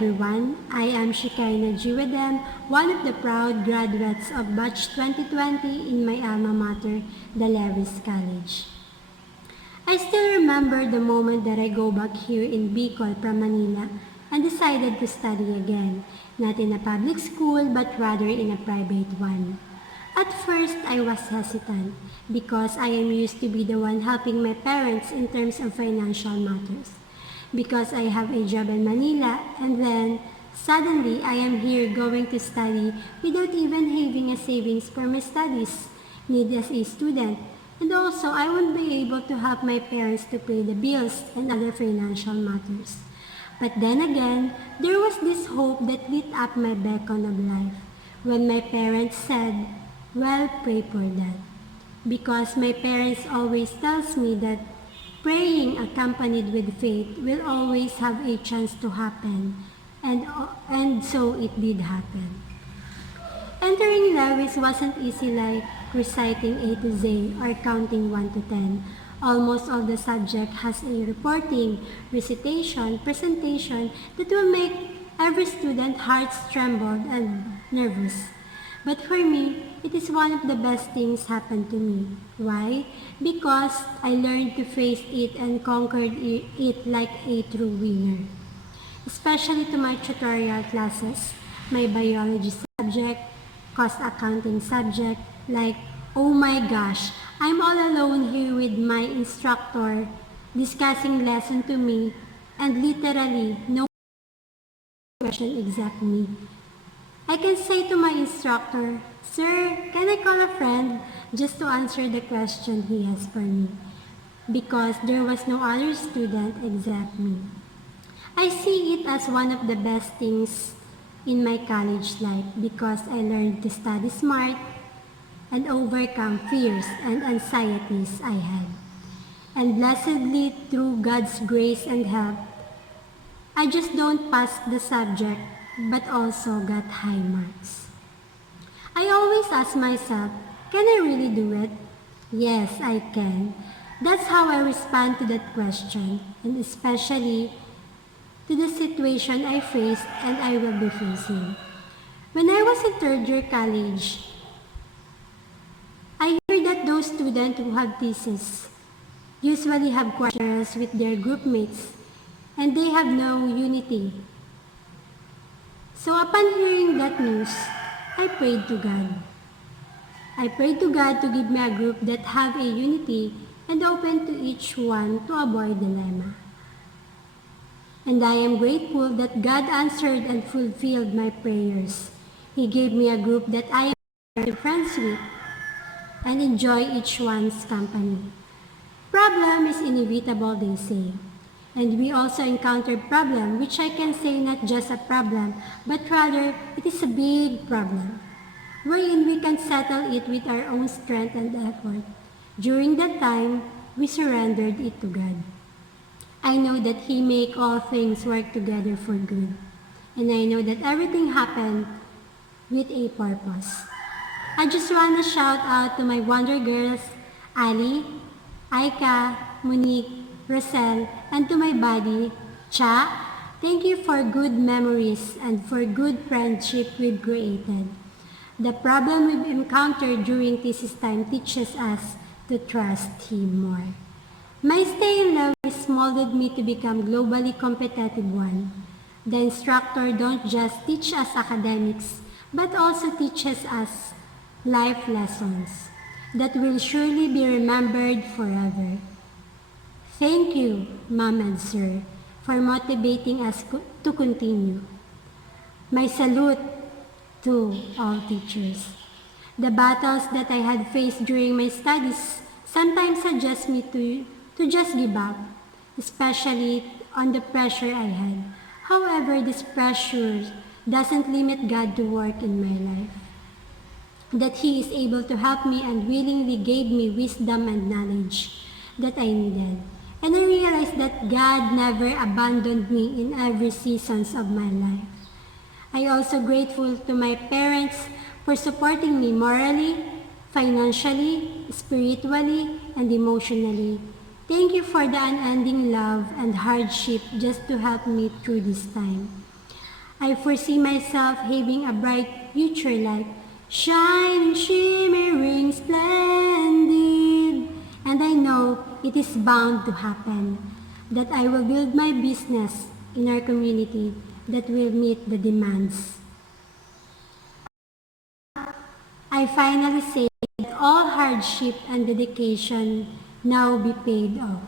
everyone, I am Shekaina Huidem, one of the proud graduates of Batch 2020 in my alma mater, the Lewis College. I still remember the moment that I go back here in Bicol from Manila and decided to study again, not in a public school but rather in a private one. At first, I was hesitant because I am used to be the one helping my parents in terms of financial matters. Because I have a job in Manila and then suddenly I am here going to study without even having a savings for my studies need as a student. And also, I won't be able to help my parents to pay the bills and other financial matters. But then again, there was this hope that lit up my beacon of life when my parents said, well, pray for that. Because my parents always tells me that praying accompanied with faith will always have a chance to happen. And so it did happen. Entering Lewis wasn't easy like reciting A to Z or counting 1 to 10. Almost all the subject has a reporting, recitation, presentation that will make every student hearts tremble and nervous. But for me, it is one of the best things happened to me. Why? Because I learned to face it and conquered it like a true winner. Especially to my tutorial classes, my biology subject, cost accounting subject, like, oh my gosh, I'm all alone here with my instructor discussing lesson to me and literally no question exact me. I can say to my instructor, sir, can I call a friend just to answer the question he has for me? Because there was no other student except me. I see it as one of the best things in my college life because I learned to study smart and overcome fears and anxieties I had. And blessedly, through God's grace and help, I just don't pass the subject but also got high marks. I always ask myself, can I really do it? Yes, I can. That's how I respond to that question, and especially to the situation I faced and I will be facing. When I was in third year college, I hear that those students who have thesis usually have questions with their group mates and they have no unity. So upon hearing that news, I prayed to God. I prayed to God to give me a group that have a unity and open to each one to avoid dilemma. And I am grateful that God answered and fulfilled my prayers. He gave me a group that I am friends with and enjoy each one's company. Problem is inevitable, they say. And we also encounter problem, which I can say not just a problem, but rather it is a big problem, wherein we can settle it with our own strength and effort. During that time, we surrendered it to God. I know that He make all things work together for good. And I know that everything happened with a purpose. I just want to shout out to my Wonder Girls, Ali, Aika, Monique, Rosel, and to my buddy, Cha. Thank you for good memories and for good friendship we've created. The problem we've encountered during thesis time teaches us to trust Him more. My stay in Lewis molded me to become globally competitive one. The instructor don't just teach us academics, but also teaches us life lessons that will surely be remembered forever. Thank you, Ma'am and Sir, for motivating us to continue. My salute to all teachers. The battles that I had faced during my studies sometimes suggest me to just give up, especially on the pressure I had. However, this pressure doesn't limit God to work in my life. That He is able to help me and willingly gave me wisdom and knowledge that I needed. And I realized that God never abandoned me in every seasons of my life. I also grateful to my parents for supporting me morally, financially, spiritually, and emotionally. Thank you for the unending love and hardship just to help me through this time. I foresee myself having a bright future like shining, shimmering, splendid. And I know it is bound to happen that I will build my business in our community that will meet the demands. I finally say that all hardship and dedication now be paid off.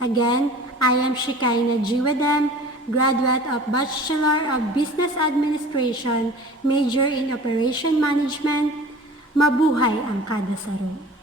Again, I am Shekaina Huidem, graduate of Bachelor of Business Administration, major in Operation Management. Mabuhay ang kada saro.